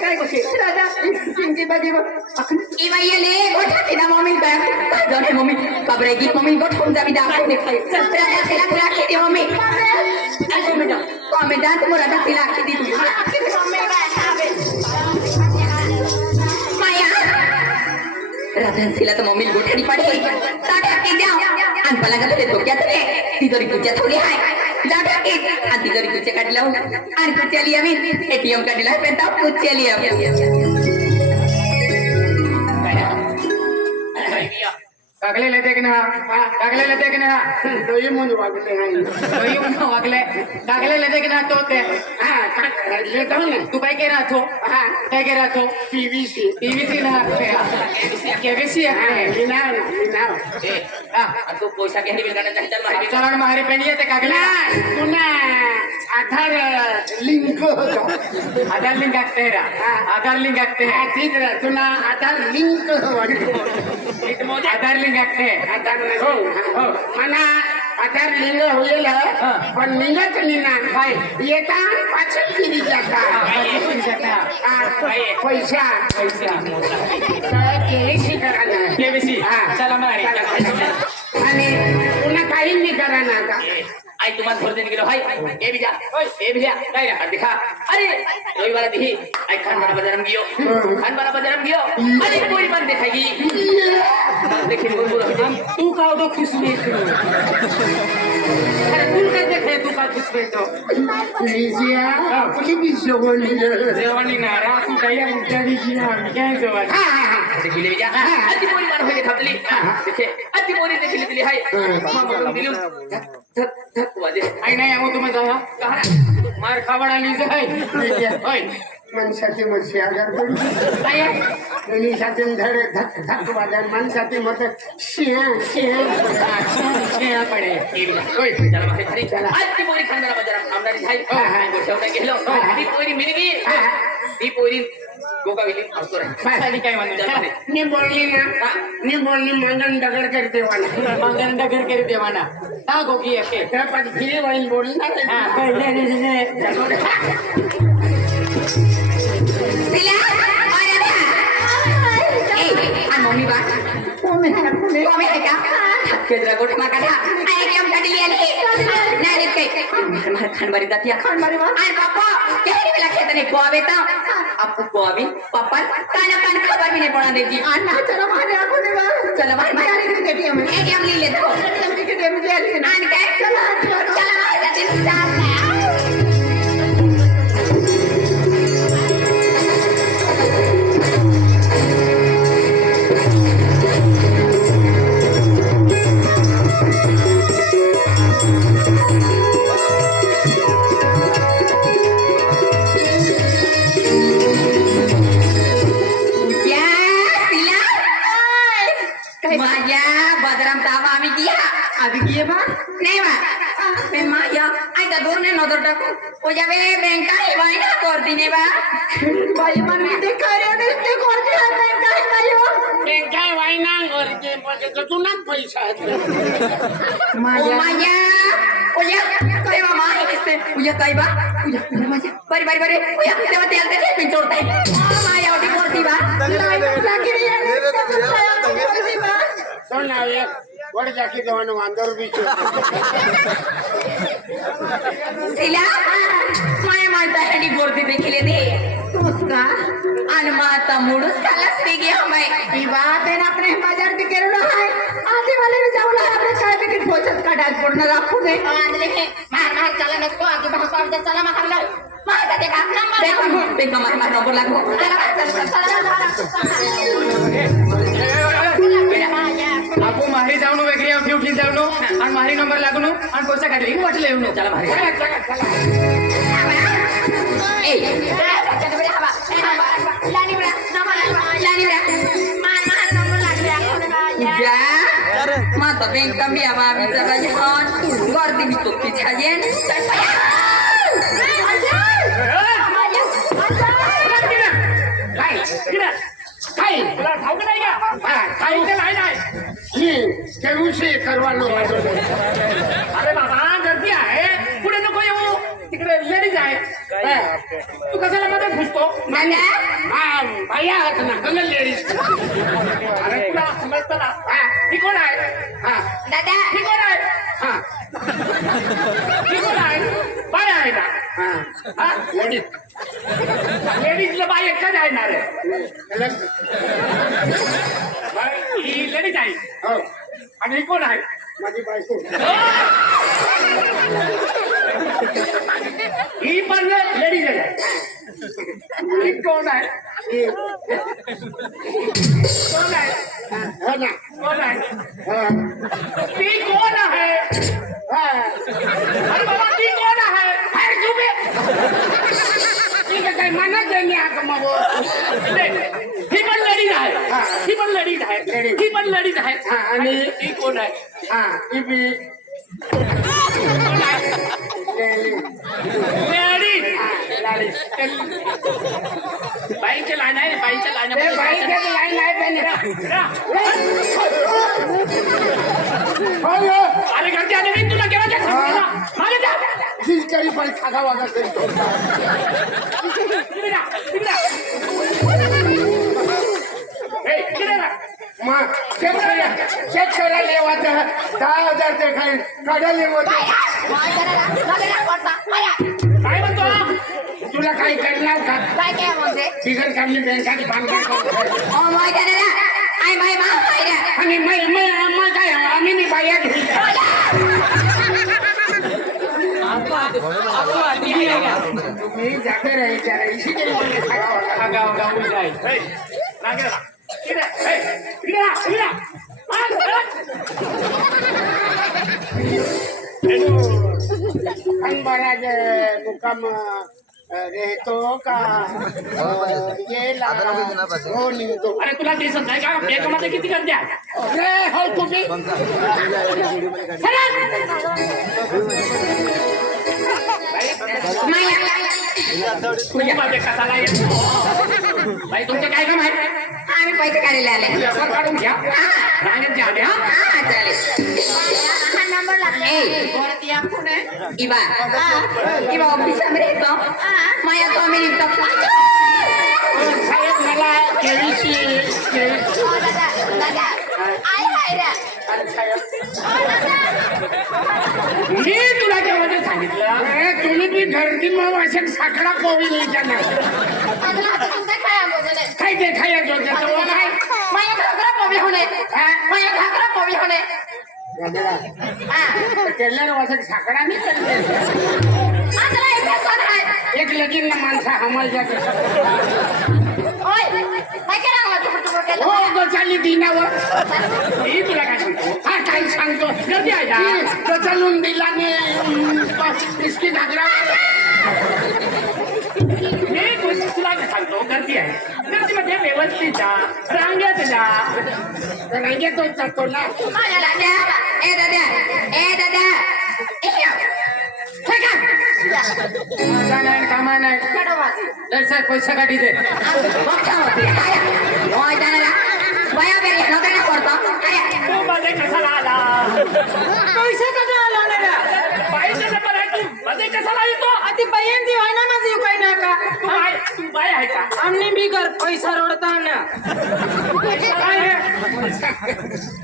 काय कसे राजा चिंची बाजी बघ কি মাইয়ালে ওঠা কিনা মমি ব্যাগ জানে মমি কাবরে কি মমি গঠন যাবি দা খাই দেখাই রাজা খেলা খেলা খেতে মমি কমে যা কমে যা তোমার রাজা খেলা খেতে তুমি মায়া রাজা ছিলা তো মমিল গোঠারি পাড়ে তাটা কে যাও আন পালা গলে তো क्या तरे तिजोरी कुच्या थोडी हाय जागा के आ तिजोरी कुच्या काढला आणि कुच्या लिया मी एटीएम काढला पण ता कुच्या लिया कागले लेते की ना. कागले लेते की ना. डोई म्हणून वागले नाही वही उन्होंने वागले. कागले लेते की ना तो ते. तू काय रहा थो हा काय केला तो पीव्हीसी पीव्हीसी ना केव्हीसी आहे विनाल विनाल ए हा आणि तो पोशाख यांनी विनाने त्यांच्या माहिती चला माहेर पेणी येते का गेला पुन्हा आधार लिंक आधार लिंक हाकते रा आधार लिंक हाकते ठीक रा तुना आधार लिंक आधार लिंक हाकते आधार हो हो मना आधार लिंक होईल. पण निघत नाही ना काय? येता पाचशे फिरी जाता. पैसा. केळीशी करा ना. केवीसी हा. चला आणि पुन्हा काही नाही करा ना आता. आई तुम्हाला थोडं देने गेलो हाय ए बिजा ए बिजा काय रे दिखा अरे रविवार दिही आई खान बड़ा बाजारम गियो खान बड़ा बाजारम गियो अरे कोई बंद दिखाई देखिए बोल बोल तू का तो हा। हा हा देखिले बिजा अति मोरी मान होई दिखातली देखे अति मोरी देखिले दिली हाय मामा बोलून दिली धक धक वाजे आई नाही आहो तुम्ही जावा कहा मार खावड आली जाय होय माणसाची मशी आहे? मनीषाचे धड धक धक वाजन माणसाचे मत पडे आमदारी गेलो. ती पोरी ती पोरी खाली काय म्हणून? मी बोलली ना. मी बोलली मंगन दगड करते वाला मंगन डगर केली देवाना. ता गोगी त्या पण फिरी वाईन बोलणार बारी जाती खान बारी बात अरे पापा क्या मिला खेत ने बुआ बेटा आपको भी पापा काना कान खबर भी नहीं पड़ा देती चला मारे बा चलो एटीएम ले माझ्या आयता दूर नाही नजर टाकू तुझ्या वे बँका हेवाय ना करती ने बा बाई मन मी ते कार्य ते करते आता काय काय हो काय वाईना करते म्हणजे तुला पैसा ओ करती बा तो नाव एक वड जाकी जवान वांदर बीच सिला माय माणसासाठी गोरती देखील येते. तोच का आणि मग आता मुडूस खालास ते घ्या बाई ही बात आहे ना आपने बाजार ते केलं आहे. आधी वाले भी जाऊ लागले आपले पोचत काढायला पूर्ण राखू दे. मार मार चला नको आधी भाऊ चला मारला मार. ते का नंबर ते कमाल मार आपू उठी उठी जाऊन आणि मारी नंबर लागून आणि पैसा काढली वाटले येऊन चला मार ए लानी बरा लानी बरा Ya, mata beng kami apa bisa bayan, gordi itu kicayen, काय काय तुला ठाऊक नाही का हा, काही इथे केळूशी करवालो. अरे बाबा गर्दी आहे. पुढे नको येऊ. तिकडे लेडीज आहे. तू कशाला मध्ये घुसतो? हा भैया आहात ना कलर लेडीज अरे तुला समजतं ना? हा ही कोण आहे? हा. दादा. ही कोण आहे? हा. ही कोण आहे? बाय आहे ना? हा. हा लेडीज लेडीजला बाय एकच आहे ना रे? ही लेडीज आहे. हो. आणि ही कोण आहे? माझी बायको. ही पण लेडीज आहे. ही कोण आहे? ही- कोण आहे? हो ना. कोण आहे? ती कोण आहे? हा. अरे बाबा ती कोण आहे? बाहेर झोपे ठीक आहे काय मनात देणे मग? ही पण लेडीज आहे हा. ही पण लेडीज आहे Ladies. ही पण लेडीज आहे हा, आणि- ती कोण आहे हा ही बी लेडीज. लेडीज हा, लेडीज. बाईचे लाईन आहे बाईच्या लाईन ते लाईन आहे पण. अरे घरचे आले नाही तुला केव्हा? मागे जा. काही पण खागा वागा जा, जा. मग चेक करा चेक करा लेवाचं दहा हजार ते काही होते काय म्हणतो? तुला काही करणार का? काय काय म्हणजे बिगर काढली बँकाची मा आणि मै मै काय आम्ही नाही बाया तुम्ही जाते राहायच्या महाराज मुक्काम अ, रेहतो का? लागा हो निघतो. अरे तुला दिसत नाही का? बेकामध्ये किती गर्दी आहे? रे हो तुम्ही. तुम्ही माझे कसाला येत? बाई तुमचे काय काम आहे? आम्ही पैसे काढायला आले. व्यवहार काढून घ्या. रांगेत जा आधी, हा हा चालेल. हा नंबर लागला. ए. इबा इबा ऑफिसमध्ये येतो. माया तो आम्ही निघतो साहेब मला केळीची केळी मी तुला केव्हा सांगितलं? अरे तुम्ही बी गर्दी मग अशा साखळा कोवी नाही. जाणार काय ते खायचं होतं तर मग काय माया घागरा पोवी होणे. माया घागरा पोवी होणे. टेलर वाजत साखळा नाही करते आता एक सण आहे. एक लगीन ना माणसा हमाल जाते. काय केलं केलं. हो गो चालली दिनावर. मी तुला काय सांगतो? हा काय सांगतो. गर्दी आहे का? तो चालून दिला ने इसकी घागरा तुला काय सांगतो गर्दी आहे. गर्दीमध्ये व्यवस्थित जा रांगेत जा. रंगे तो जातो ना. ए दादा ए दादा. ए ठेका माझा नाही कामा नाही. पैसा काढी दे. मध्ये कशाला आला? पैसे कधी आला नाही रे? बाईचा नंबर आहे तू मध्ये कशाला येतो? ती बहीणची आहे ना माझी काही नाही का? तू बाय तू बाय आहे का? आमने बिगर पैसा रोडताना. काय आहे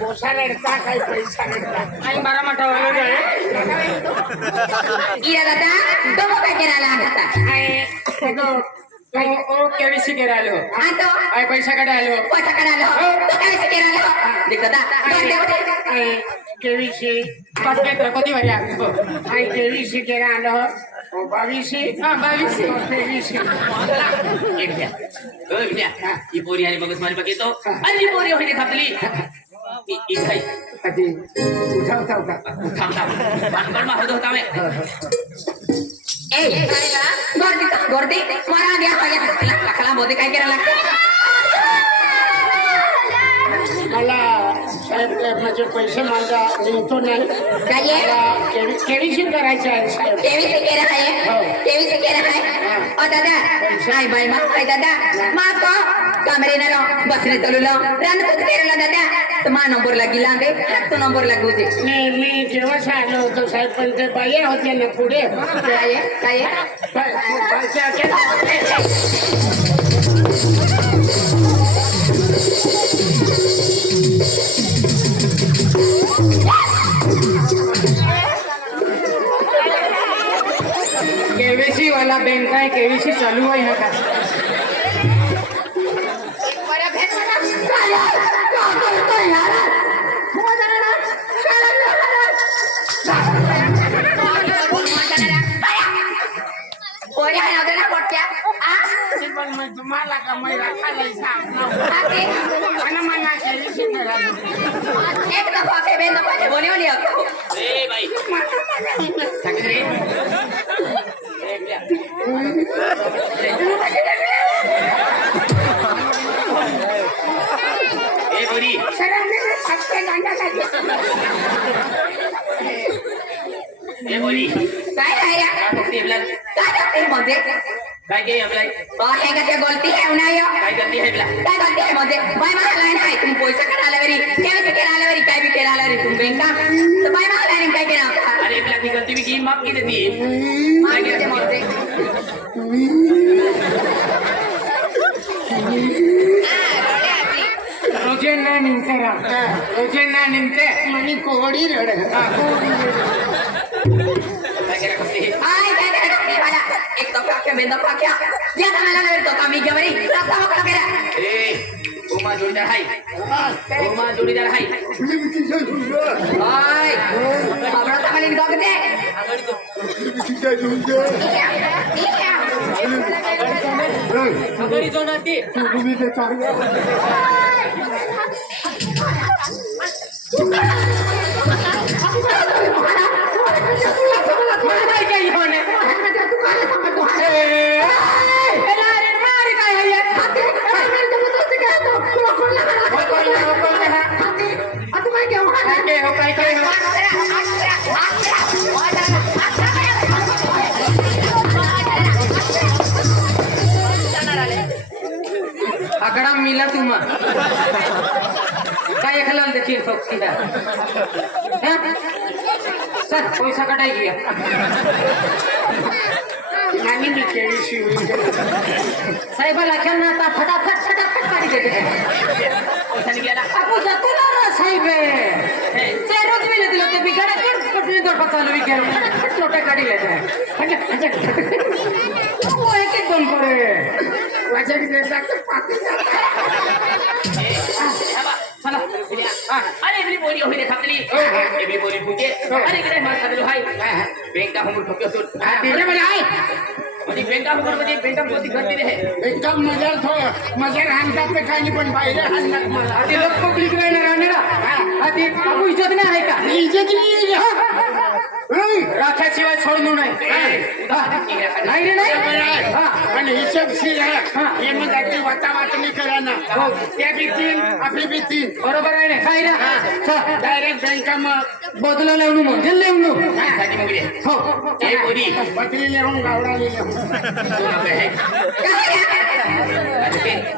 पोसा रडता काय पैसा रडता? आई बारा दादा काय? केला आता तो ओ केवीसी के राहिलो आतो आय पैसा काढे आलो. पैसा काढायला तो काय केला देखो दा. दोन देवटे केवीसी पाच मित्र कधी वारी हो. आई केवीसी केला आलो. बावीसी हा बावीस तेवीसी एक द्या. हो, द्या. ही. पोरी आणि बघत माझी बघितो आणि ही पोरी होती थापली. इ- इ- खाई. कधी भानगड मारत होता मी. ए गर्दी गर्दी मला द्या हाया लखला बोते काय करायला मला साहेब माझे पैसे माझा निघतो नाही काय आहे? केवीसी करायचं आहे साहेब केवी से कह रहा है केवी से कह रहा है ओ दादा हाय बाय मा दादा मा को कमरे न लो बस ने चलो लो रन कुछ कह रहा दादा तो मा नंबर लगी लांगे तो नंबर लागू दे नाही मी केव्हाच आलो होतो साहेब पण ते बाया होते ना पुढे काय आहे काय आहे बाय- बायच्या- કેવી છે વાલા બેન? કાંઈ કેવી છે? ચાલુ હોય ને કાંઈ? पण मग तुम्हाला का मैरा खालायचा आ ते? आणि मना केली शिकणार एक दफा पे बेन दफा ते बोले बोले होतो. ए बाई थांबे रे ए, इकड्या. ए पोरी ए पोरी काय आहे या? काय बघते आपला काय करते म्हणजे? काय काय आपला अ, हे का ते गलती आहे ना यो? काय करते आपला काय गलती आहे म्हणजे? बाय महालाय नाही तुम्ही पैसा करायला वरी काय बी करायला वरी काय बी करायला वरी तुम्ही बँका काय? अरे आपला ती गलती मी की माफ की देती काय म्हणजे? आ, रडे आजी. रोजेंना निंतरा रोजेंना निंते म्हणे कोहडी रड काय करा करते आय, काय काय करते मला? एक दफा क्या, बेन दफा क्या? ज्या जणाला नाही तो कामी घ्या वरी. रस्ता मोकळा करा. ए ओमा जोडीदार हाय ओमा जोडीदार हाय आय, खबरं सांगायला हो काय काय आकडा मिला तुम्हा काय एखाला देखील सोबती सर पैसा कटाई गया आणि मी केली शिवली साहेबाला फटाफट फटाफट काढी देते. निघाला आपण जातो ना रे साहेब ते रोज मिले दिलं ते बिघाडा कट कटली दोडपा चालू विकेल फटाफट लोटा काढी लेते ओ एक एक दोन करे? वाजत देतात तर पाठी चला अरे इकडे बोरी होई रे खातली ए बी बोरी फुटे अरे इकडे मार खातलो हाय बेंका हमर ठोक्यो सोड अरे बरं आहे म्हणजे बेंका हमरमध्ये बेंका मध्ये गर्दी रे एकदम मजा थो मजा राहतात ते काही पण बाहेर हाणणार मला आधी लोक पब्लिक राहणार राहणार आधी बाबू इज्जत नाही आहे का इज्जत नाही राख्याशिवाय सोडणू नाही नाही रे नाही हा. पण हिशोब शिर हा. हे मग आपली वाता वाटणी करा ना त्या भीतीन आपली भीतीन बरोबर आहे ना काय रे डायरेक्ट बँका मग बदला लावणू म्हणजे लेवणू साठी मग रे हो ए बोरी बकरी लिहून गावडा लिहून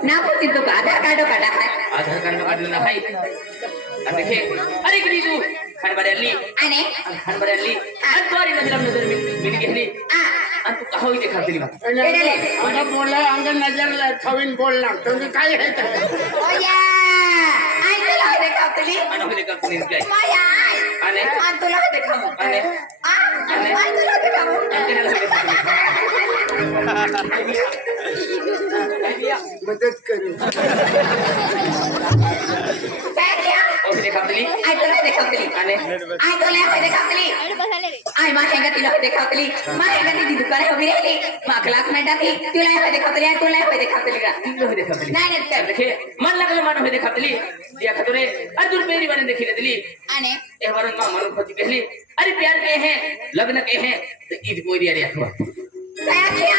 ना पोती तू का आधार कार्ड काढा आधार कार्ड काढलं ना हाय अरे देखे अरे इकडे तू हरभऱ्याली आणि हरभऱ्याली आणि तू अरे नजर नजर मी घेतली आ आणि तू कहा इथे खातली बा मला बोला अंग नजर ठेवीन बोलणार तुम्ही काय हे ते? ओया आई तुला हे देखावतली आणि होते का कोणी काय माया आई आणि? आणि तुला हे देखावू आणि? आ आई तुला देखावू आणि त्याला मदत करू काय क्या होते खातली. आई तुला हे देखावतली आणि आई तुला हे देखावतली आई मा हे देखावतली मा हेंगा ती दुकाने उभी राहिली. मा क्लासमेट आली तुला हे देखावतली आई तुला हे देखावतली का? तिला होते खातली. नाही नाही काय देखे मन लागलं मान होते खातली. या खतरे अर्जुन मेरी बने देखी दिली. आणि? ए वरन मा मन खोती कहली अरे प्यार के हैं लग्न के हैं. तो ईद कोई अरे अथवा काय क्या?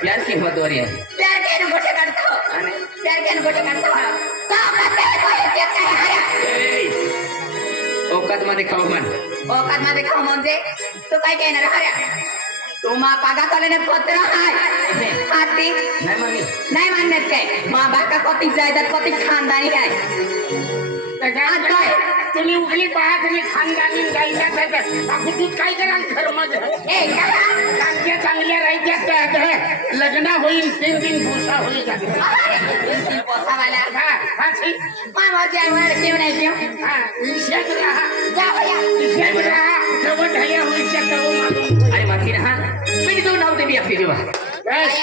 प्यार की हुआ तो अरे प्यार के नु गोटे काढतो आणि? प्यार के नु गोटे काढतो का करते काय ते काय हाया ए, औकात मध्ये खाऊ मन औकात मध्ये खाऊ म्हणजे? तू काय कहणार हऱ्या? तू मा पागा कलेने पत्र हाय. हाती? नाही मामी. नाही मानण्यात काय? मा बाका कती जायदाद कती खानदानी काय? तुम्ही उघडी पाहा तुम्ही खानदानी जायचं बापू तू काय कराल खर मग? લગ્ન હોય તીન દિન ભૂસા હોય જાતે ભૂસા વાલા હા પાછી મારો ત્યાં વાળ કેવડે કેવ હા ઈશ્યા કરે હા જા હોય ઈશ્યા કરે હા જવો ઢાયા હોય ઈશ્યા કરો મારો અરે માથી હા. મેં કીધું નાવ દેવી આપી દેવા બસ.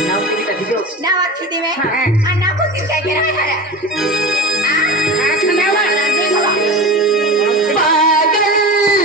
નાવ દેવી આપી દો નાવ આપી દેવે હા આ નાવ કો કે કે કરે હા હા નાવ.